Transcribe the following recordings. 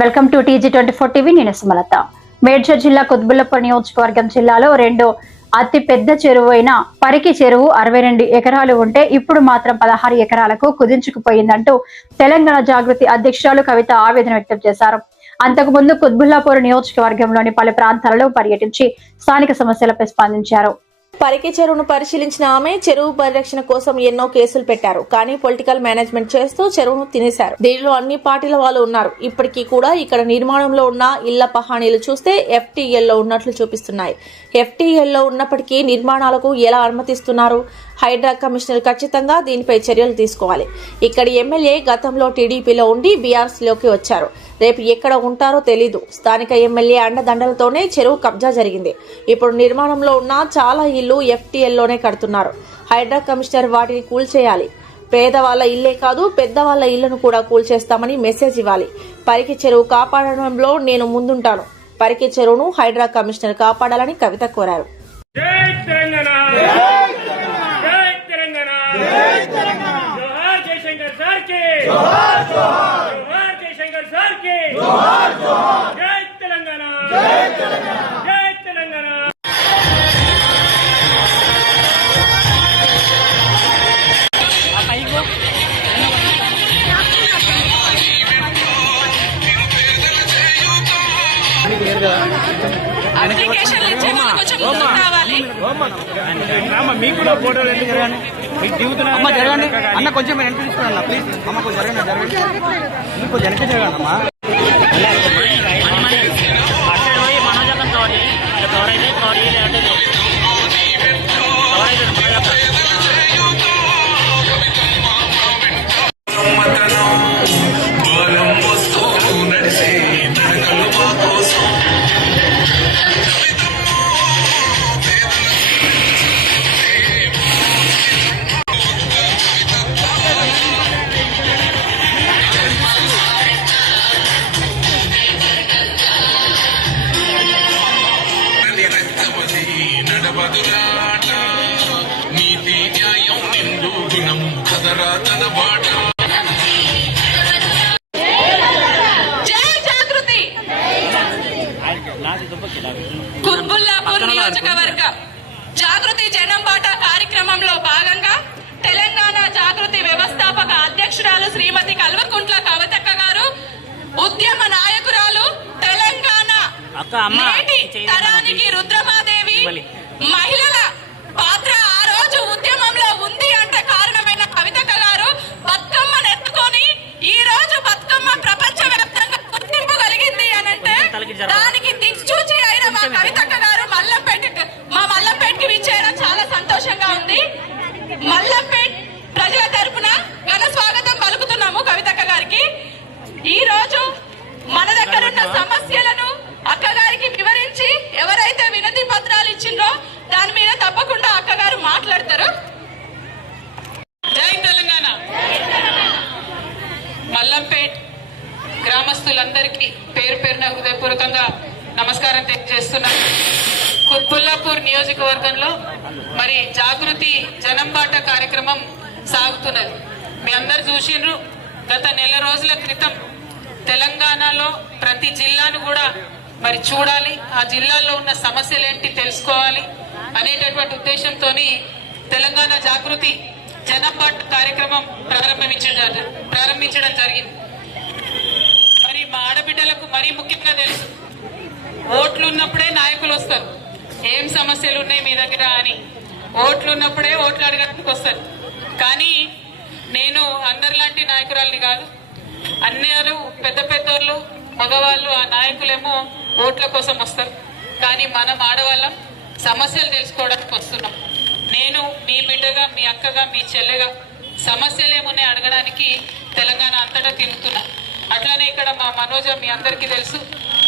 Welcome to TG24 TV. నేను సుమలత. మేడ్చల్ జిల్లా కుత్బుల్లాపూర్ నియోజకవర్గం జిల్లాలో రెండో అతి పెద్ద చెరువు అయిన పరికి చెరువు 62 ఎకరాలు ఉంటే ఇప్పుడు మాత్రం 16 ఎకరాలకు కుదించుకుపోయిందంటూ తెలంగాణ జాగృతి అధ్యక్షురాలు కవిత ఆవేదన వ్యక్తం చేశారు. అంతకుముందు కుత్బుల్లాపూర్ నియోజకవర్గంలోని పలు ప్రాంతాలలో పర్యటించి స్థానిక సమస్యలపై స్పందించారు. పరికి చెరువును పరిశీలించిన ఆమె చెరువు పరిరక్షణ కోసం ఎన్నో కేసులు పెట్టారు. కానీ పొలిటికల్ మేనేజ్మెంట్ చేస్తూ చెరువును తినేశారు. దీనిలో అన్ని పార్టీల వాళ్ళు ఉన్నారు. ఇప్పటికీ కూడా ఇక్కడ నిర్మాణంలో ఉన్న ఇళ్ల పహానీలు చూస్తే FTL లో ఉన్నట్లు చూపిస్తున్నాయి. FTL లో ఉన్నప్పటికీ నిర్మాణాలకు ఎలా అనుమతిస్తున్నారు? హైడ్రా కమిషనర్ ఖచ్చితంగా దీనిపై చర్యలు తీసుకోవాలి. ఇక్కడి ఎమ్మెల్యే గతంలో టీడీపీలో ఉండి బీఆర్ఎస్ లోకి వచ్చారు. రేపు ఎక్కడ ఉంటారో తెలీదు. స్థానిక ఎమ్మెల్యే అండదండలతోనే చెరువు కబ్జా జరిగింది. ఇప్పుడు నిర్మాణంలో ఉన్న చాలా ఇళ్లు FTL లోనే కడుతున్నారు. హైడ్రా కమిషనర్ వాటిని కూల్చేయాలి. పేదవాళ్ల ఇల్లే కాదు పెద్దవాళ్ల ఇళ్లను కూడా కూల్చేస్తామని మెసేజ్ ఇవ్వాలి. పరికి చెరువు కాపాడడంలో నేను ముందుంటాను. పరికి చెరువును హైడ్రా కమిషనర్ కాపాడాలని కవిత కోరారు. అన్న కొంచెం వెనక్కి తీసుకున్నా ప్లీజ్. అమ్మ కొంచెం జరగండి కొంచెం వెనక్కి జరగండి అమ్మా. నీతి న్యాయం నిండు గుణం కదరా తన బాట. కుత్బుల్లాపూర్ నియోజకవర్గ జాగృతి జనం బాట కార్యక్రమంలో భాగంగా తెలంగాణ జాగృతి వ్యవస్థాపక అధ్యక్షురాలు శ్రీమతి కల్వకుంట్ల కవితక్క గారు, ఉద్యమ నాయకురాలు, తెలంగాణ నేటి తరానికి రుద్రమాదేవి, మహిళల పాత్ర ఆ రోజు ఉద్యమంలో ఉంది అంటే కారణమైన కవితక్క గారు బతుకమ్మను ఎత్తుకొని ఈ రోజు బతుకమ్మ ప్రపంచ వ్యాప్తంగా గుర్తింపు కలిగింది అని అంటే దానికి దిక్సూచి అయిన మా కవితక్క గారు మల్లంపేటకి విచ్చేయడం చాలా సంతోషంగా ఉంది. మల్లంపేట ప్రజల తరపున ఘన స్వాగతం పలుకుతున్నాము కవితక్క గారికి. ఈ రోజు మన దగ్గర ఉన్న సమస్యలను అక్కగారికి వివరించి ఎవరైతే వినతి పత్రాలు ఇచ్చిండ్రో దాని మీద తప్పకుండా అక్కగారు మాట్లాడతారు. జై తెలంగాణ. మల్లంపేట్ గ్రామస్తులందరికీ పేరు పేరున హృదయపూర్వకంగా నమస్కారం తెలియజేస్తున్నాను. కుత్బుల్లాపూర్ నియోజకవర్గంలో మరి జాగృతి జనం బాట కార్యక్రమం సాగుతున్నది. మీ అందరు చూసిండ్రు. గత నెల రోజుల క్రితం తెలంగాణలో ప్రతి జిల్లాను కూడా మరి చూడాలి, ఆ జిల్లాలో ఉన్న సమస్యలు ఏంటి తెలుసుకోవాలి అనేటటువంటి ఉద్దేశంతో తెలంగాణ జాగృతి జనం బాట కార్యక్రమం ప్రారంభించడం జరిగింది. మరి మా ఆడబిడ్డలకు మరీ ముఖ్యంగా తెలుసు, ఓట్లు ఉన్నప్పుడే నాయకులు వస్తారు. ఏం సమస్యలు ఉన్నాయి మీ దగ్గర అని ఓట్లు ఉన్నప్పుడే ఓట్లు అడగడానికి వస్తారు. కానీ నేను అందరిలాంటి నాయకురాలని కాదు. అందరూ పెద్ద పెద్దోళ్ళు మగవాళ్ళు, ఆ నాయకులేమో ఓట్ల కోసం వస్తారు. కానీ మనం ఆడవాళ్ళం సమస్యలు తెలుసుకోవడానికి వస్తున్నాం. నేను మీ బిడ్డగా, మీ అక్కగా, మీ చెల్లెగా సమస్యలు ఏమున్నాయి అడగడానికి తెలంగాణ అంతటా తిరుగుతున్నా. అట్లానే ఇక్కడ మా మనోజ మీ అందరికీ తెలుసు,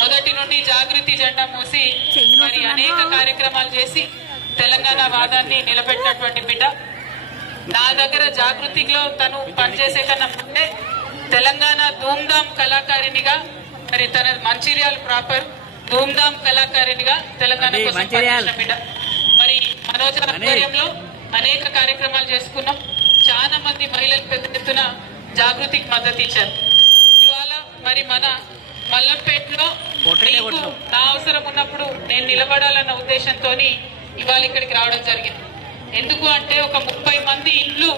మొదటి నుండి జాగృతి జెండా మూసి మరి అనేక కార్యక్రమాలు చేసి తెలంగాణ వాదాన్ని నిలబెట్టినటువంటి బిడ్డ. నా దగ్గర జాగృతిలో తను పనిచేసే కన్నా ముందే తెలంగాణ ధూమ్ధామ్ కళాకారిణిగా, మరి తన మంచిర్యాల ప్రాపర్ ధూమ్ధామ్ కళాకారిణిగా తెలంగాణ కోసం పనిచేసిన బిడ్డ. మరి మనోజ ఆధ్వర్యంలో అనేక కార్యక్రమాలు చేసుకున్నాం. చాలా మంది మహిళలు పెద్ద ఎత్తున జాగృతికి మద్దతు ఇచ్చారు. ఇవాళ మరి మన మల్లంపేటలో మీకు నా అవసరం ఉన్నప్పుడు నేను నిలబడాలన్న ఉద్దేశంతో ఇవాళ ఇక్కడికి రావడం జరిగింది. ఎందుకు అంటే ఒక 30 మంది ఇండ్లు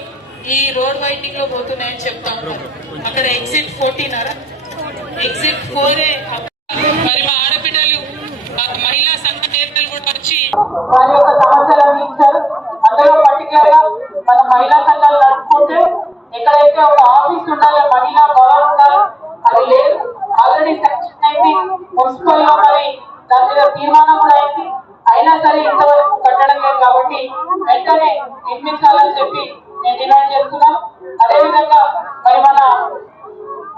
ఈ రోడ్ వైండింగ్ లో పోతున్నాయని చెప్తా ఉన్నారు. అక్కడ ఎగ్జిట్ 14 ఎగ్జిట్ 4 మరి మా ఆడబిడ్డలు మా మహిళా సంఘ నేతలు కూడా వచ్చి వారి యొక్క సమస్యలన్నీ ఇచ్చారు. అందులో పర్టికులర్ గా మన మహిళా సంఘాలు నడుపుకుంటే ఎక్కడైతే ఒక ఆఫీస్ ఉండాలి, మహిళా భవన్ ఉండాలి, అది లేదు. ఆల్రెడీ సెక్షన్ అయింది మున్సిపల్ లో, మరి దాని మీద తీర్మానం కూడా అయింది. అయినా సరే ఇంతవరకు కట్టడం లేదు. కాబట్టి వెంటనే నిర్మించాలని చెప్పి నేను డిమాండ్ చేస్తున్నాను. అదేవిధంగా మరి మన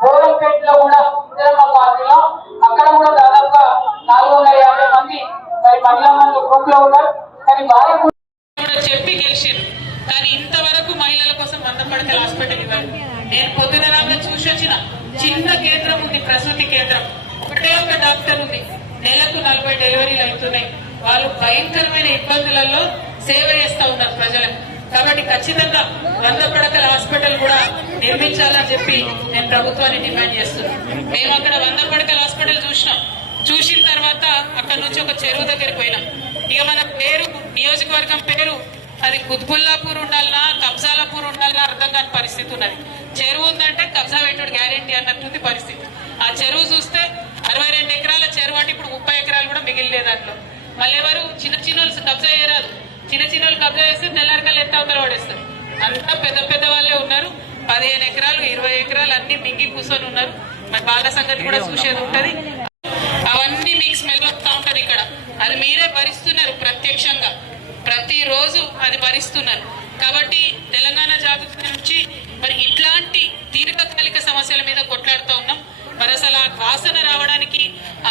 గోరంపేటలో కూడా ఇందిరమ్మ పార్టీలో అక్కడ కూడా దాదాపుగా 450 మంది మరి మహిళా మంది గ్రూప్ లో ఉన్నారు. కానీ వారు కూడా చెప్పి గెలిచారు. కానీ ఇంతవరకు మహిళల కోసం 100 పడకల హాస్పిటల్ ఇవ్వాలి. నేను పొద్దున రాగా చూసి వచ్చిన చిన్న కేంద్రం ఉంది, ప్రసూతి కేంద్రం, ఒకటే ఒక డాక్టర్ ఉంది, నెలకు 40 డెలివరీలు అవుతున్నాయి. వాళ్ళు భయంకరమైన ఇబ్బందులలో సేవ చేస్తా ఉన్నారు ప్రజలకు. కాబట్టి ఖచ్చితంగా 100 పడకల హాస్పిటల్ కూడా నిర్మించాలని చెప్పి నేను ప్రభుత్వాన్ని డిమాండ్ చేస్తున్నాను. మేము అక్కడ 100 పడకల హాస్పిటల్ చూసిన తర్వాత అక్కడ నుంచి ఒక చెరువు దగ్గరికి పోయినాం. ఇక మన పేరు నియోజకవర్గం పేరు అది కుత్బుల్లాపూర్ ఉండాలన్నా కబ్జాలాపూర్ ఉండాలన్నా అర్థం కాని పరిస్థితి ఉన్నది. చెరువు ఉందంటే కబ్జా పెట్టుడు గ్యారెంటీ అన్నట్టుంది పరిస్థితి. ఆ చెరువు చూస్తే 62 ఎకరాల చెరువు అంటే ఇప్పుడు 30 ఎకరాలు కూడా మిగిలిలేదు దాంట్లో. మళ్ళీ ఎవరు చిన్న వాళ్ళు కబ్జా చేయరాదు. చిన్న వాళ్ళు కబ్జా చేస్తే తెల్లారికల్లా ఎత్త అవతల పడేస్తారు. అంతా పెద్ద వాళ్ళే ఉన్నారు. 15 ఎకరాలు 20 ఎకరాలు అన్ని మింగి కూర్చొని ఉన్నారు. మరి బాగా సంగతి కూడా చూసేది ఉంటది. అవన్నీ మీకు స్మెల్ వస్తూ ఉంటది ఇక్కడ. అది మీరే భరిస్తున్నారు ప్రత్యక్షంగా, ప్రతిరోజు అది భరిస్తున్నారు. కాబట్టి తెలంగాణ జాగృతి నుంచి మరి ఇట్లాంటి దీర్ఘకాలిక సమస్యల మీద కొట్లాడుతూ ఉన్నాం. మరి అసలు ఆ వాసన రావడానికి,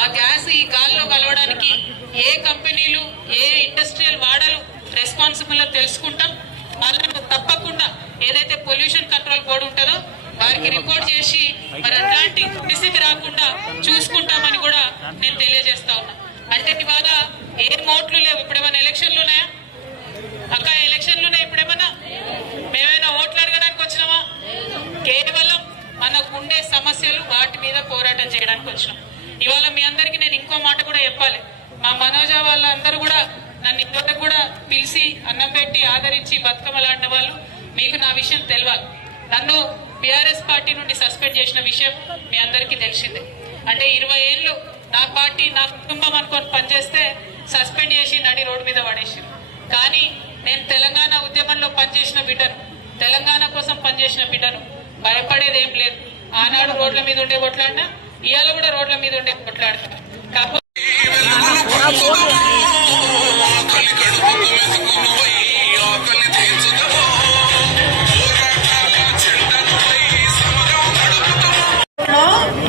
ఆ గ్యాస్ ఈ గాల్లో కలవడానికి ఏ కంపెనీలు ఏ ఇండస్ట్రియల్ వాడలు రెస్పాన్సిబుల్ తెలుసుకుంటాం. వాళ్ళను తప్పకుండా ఏదైతే పొల్యూషన్ కంట్రోల్ బోర్డు ఉంటుందో వారికి రిపోర్ట్ చేసి మరి అట్లాంటి పరిస్థితి రాకుండా చూసుకుంటామని కూడా నేను తెలియజేస్తా ఉన్నా. అంటే ఇవాళ ఏ ఓట్లు లేవు. ఇప్పుడేమైనా ఎలక్షన్లు ఉన్నాయా అక్క? ఎలక్షన్లు ఉన్నాయి. ఇప్పుడేమన్నా మేమైనా ఓట్లు అడగడానికి వచ్చినామా? కేవలం మనకుండే సమస్యలు వాటి మీద పోరాటం చేయడానికి వచ్చినాం. ఇవాళ మీ అందరికీ నేను ఇంకో మాట కూడా చెప్పాలి. మా మనోజ వాళ్ళందరూ కూడా నన్ను ఇంతవరకు కూడా పిలిచి అన్నం పెట్టి ఆదరించి బతుకమ్మలాడిన వాళ్ళు. మీకు నా విషయం తెలియాలి. నన్ను బీఆర్ఎస్ పార్టీ నుండి సస్పెండ్ చేసిన విషయం మీ అందరికీ తెలిసిందే. అంటే 20 ఏళ్ళు నా పార్టీ నా కుటుంబం అనుకొని పనిచేస్తే సస్పెండ్ చేసి నడి రోడ్డు మీద పడేసారు. కానీ నేను తెలంగాణ ఉద్యమంలో పనిచేసిన బిడ్డను, తెలంగాణ కోసం పనిచేసిన బిడ్డను. భయపడేది ఏం లేదు. ఆనాడు రోడ్ల మీద ఉండే కొట్లాడినా ఇవాళ కూడా రోడ్ల మీద ఉండే కొట్లాడతా. కాకపోతే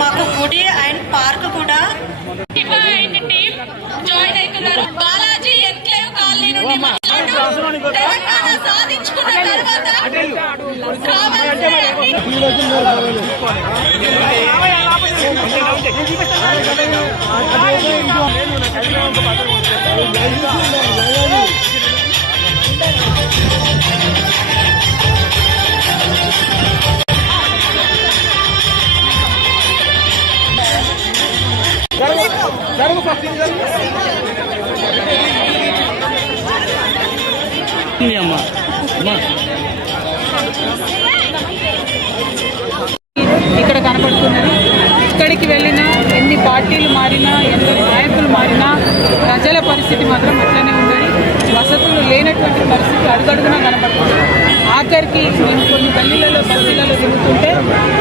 మాకు గుడి అండ్ పార్క్ కూడా జాయిన్ అవుతున్నారు. బాలాజీ ఎన్క్లేవ్ కాలనీ నుండి తెలంగాణ సాధించుకున్న తర్వాత ఇక్కడ కనబడుతున్నది. ఇక్కడికి వెళ్ళినా ఎన్ని పార్టీలు మారినా ఎందరు నాయకులు మారినా ప్రజల పరిస్థితి మాత్రం అట్లనే ఉన్నది. వసతులు లేనటువంటి పరిస్థితి అడుగడుగునా కనబడుతుంది. ఆఖరికి మేము కొన్ని గల్లీలలో బస్తీలలో తిరుగుతుంటే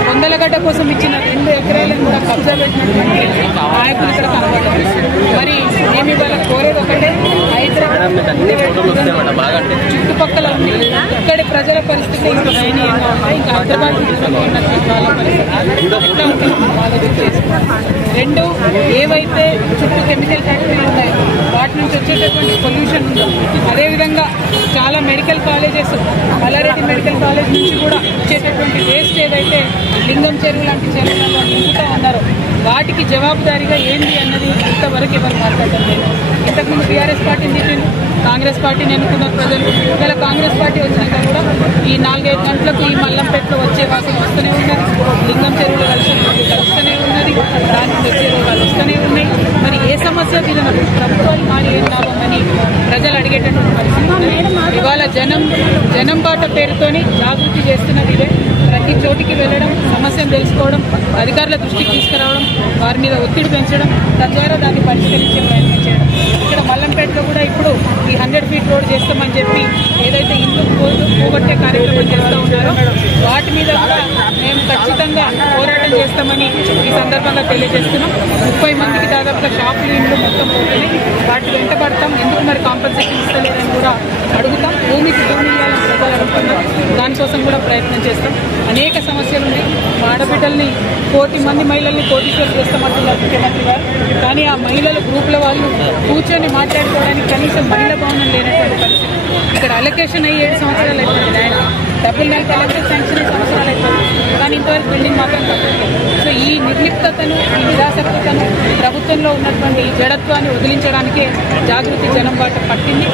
వందలగడ్డ కోసం ఇచ్చిన 2 ఎకరాలను కూడా కబ్జా పెట్టినటువంటి నాయకులు ఇక్కడ కనబడుతుంది. మరి మేము ఇవాళ కోరేది ఒకటే, హైదరాబాద్ చుట్టుపక్కల ఉంది. ఇక్కడి ప్రజల పరిస్థితి ఇంకా దయనీయంగా ఉన్నాయి. ఇంకా హైదరాబాద్ ఉన్నటువంటి వాళ్ళ పరిస్థితి ఎట్లా ఉంటుంది ఆలోచించేసుకోవాలి. 2 ఏవైతే చుట్టూ కెమికల్ ఫ్యాక్టరీలు ఉన్నాయో వాటి నుంచి వచ్చేటటువంటి పొల్యూషన్ ఉందో, అదేవిధంగా చాలా medical colleges, Mallareddy medical college నుంచి కూడా వచ్చేటటువంటి వేస్ట్ ఏదైతే లింగం చెరువు లాంటి చెరువులలో నింపుతా ఉన్నారో వాటికి జవాబుదారీగా ఏంది అన్నది ఇంతవరకు ఎవరు మాట్లాడటం లేదు. ఇంతకుముందు బీఆర్ఎస్ పార్టీ నీటిని కాంగ్రెస్ పార్టీని ఎన్నుకున్న ప్రజలు ఇలా కాంగ్రెస్ పార్టీ వచ్చినాక కూడా ఈ 4-5 గంటలకు ఈ మల్లంపేటలో వచ్చే వాసన వస్తూనే ఉన్నది. లింగం చెరువులో కలుస్తూనే ఉన్నది. దాని నుంచి వచ్చే రోగాలు వస్తూనే ఉన్నాయి. మరి ఏ సమస్య తీరనప్పుడు ప్రభుత్వాలు మారి ఏం లాభం అని ప్రజలు అడిగేటటువంటి పరిస్థితి ఉంది. ఇవాళ జనం బాట పేరుతోని జాగృతి చేస్తున్నది ఇదే. ప్రతి చోటికి వెళ్ళడం, సమస్యను తెలుసుకోవడం, అధికారుల దృష్టికి తీసుకురావడం, వారి మీద ఒత్తిడి పెంచడం, తద్వారా దాన్ని పరిష్కరించే ప్రయత్నం చేయడం. ఇక్కడ మల్లంపేటలో కూడా ఇప్పుడు ఈ 100 ఫీట్ రోడ్ చేస్తామని చెప్పి ఏదైతే ఇల్లు పోగొట్టే కార్యక్రమం చేస్తూ ఉన్నారో వాటి మీద కూడా మేము ఖచ్చితంగా పోరాటం చేస్తామని ఈ సందర్భంగా తెలియజేస్తున్నాం. 30 మందికి దాదాపుగా షాపులు ఇండ్లు మొత్తం పోతున్నాయి. వాటి వెంటబడతాం. ఎందుకు మరి కాంపెన్సేషన్ ఇస్తలేదని కూడా అడుగుతాం. భూమికి భూమి ఇవ్వాలని ప్రజలు అడుగుతున్నారు. దానికోసం కూడా ప్రయత్నం చేస్తాం. అనేక సమస్యలు ఉన్నాయి. మా ఆడబిడ్డల్ని 1,000,000 మంది మహిళల్ని కోటీశ్వరులు చేస్తామంటున్నారు ముఖ్యమంత్రి గారు. కానీ ఆ మహిళల గ్రూపుల వాళ్ళు కూర్చొని మాట్లాడుకోవడానికి కనీసం మహిళా భవనం లేనటువంటి పరిస్థితి. ఇక్కడ అలొకేషన్ అయ్యి 7 సంవత్సరాలు అయిపోయింది. ఆయన డబ్బులు నెల కలెక్టర్ శాంక్షన్ 5 సంవత్సరాలు అయిపోయింది. కానీ ఇంతవరకు బిల్డింగ్ మాత్రం కట్టలేదు. సో ఈ నిర్లిప్తతను, ఈ నిరాసక్తను, ప్రభుత్వంలో ఉన్నటువంటి ఈ జడత్వాన్ని వదిలించడానికే జాగృతి జనం బాట పట్టింది.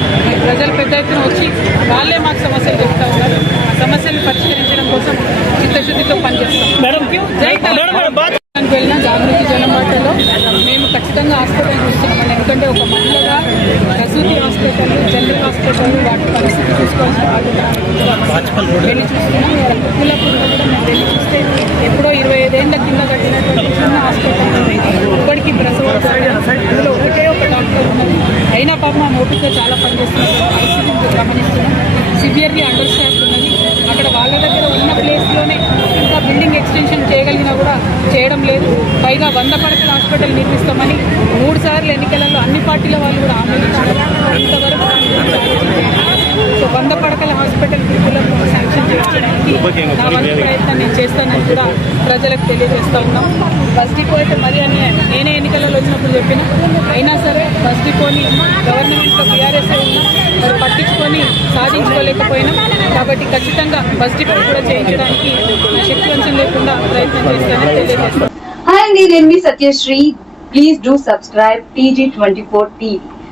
ప్రజలు పెద్ద ఎత్తున వచ్చి వాళ్ళే మాకు సమస్యలు చెప్తా ఉన్నారు. ఆ సమస్యలను పరిష్కరించడం కోసం చిత్తశుద్ధితో పనిచేస్తాం. జై తెలంగాణ. వెళ్ళిన జాగృతి జనం బాటలో మేము ఖచ్చితంగా హాస్పిటల్ చూస్తున్నాం. ఎందుకంటే ఒక మహిళగా ప్రసూతి హాస్పిటల్, జనరల్ హాస్పిటల్ వాటి పరిస్థితి చూసుకోవాల్సిన బాధ్యత వెళ్ళి చూస్తున్నాం. కులపూర్లో కూడా మేము వెళ్ళి చూస్తే ఎప్పుడో 25 ఏళ్ల కింద కట్టినటువంటి చిన్న హాస్పిటల్ ఉంది. ఇప్పటికీ ప్రసవ అందులో ఒకటే ఒక డాక్టర్ ఉన్నది. అయినా పాపం ఆ ఓపికతో చాలా పనిచేస్తున్నారు. పరిస్థితిని గమనిస్తున్నాం. సివియర్లీ అండర్ స్టాఫ్ ఉన్నది. అక్కడ వాళ్ళ దగ్గర ఉన్న ప్లేస్లోనే ఇంకా బిల్డింగ్ ఎక్స్టెన్షన్ చేయగలిగినా కూడా చేయడం లేదు. పైగా 100 పడకల హాస్పిటల్ నిర్మిస్తామని 3 సార్లు ఎన్నికలలో అన్ని పార్టీల వాళ్ళు కూడా ఆమోదించారు. ఇంతవరకు సో 100 పడకల హాస్పిటల్ పీపుల్కు శాంక్షన్ చేయడానికి నా వంతు ప్రయత్నం నేను చేస్తానని కూడా ప్రజలకు తెలియజేస్తూ ఉన్నాం. బస్ డిపో అయితే మరీ అన్యాయం. నేనే ఎన్నికలలో వచ్చినప్పుడు చెప్పిన అయినా సరే బస్ డిపోని గవర్నమెంట్లో టీఆర్ఎస్ ఉన్నా మరి పట్టించుకొని సాధించుకోలేకపోయినా. కాబట్టి ఖచ్చితంగా బస్ డిపో కూడా చేయించడానికి శక్తి వంచన లేకుండా ప్రయత్నం చేస్తానని తెలియజేస్తాను. Hi, నేను మీ Satyasri. Please do subscribe TG24 TV.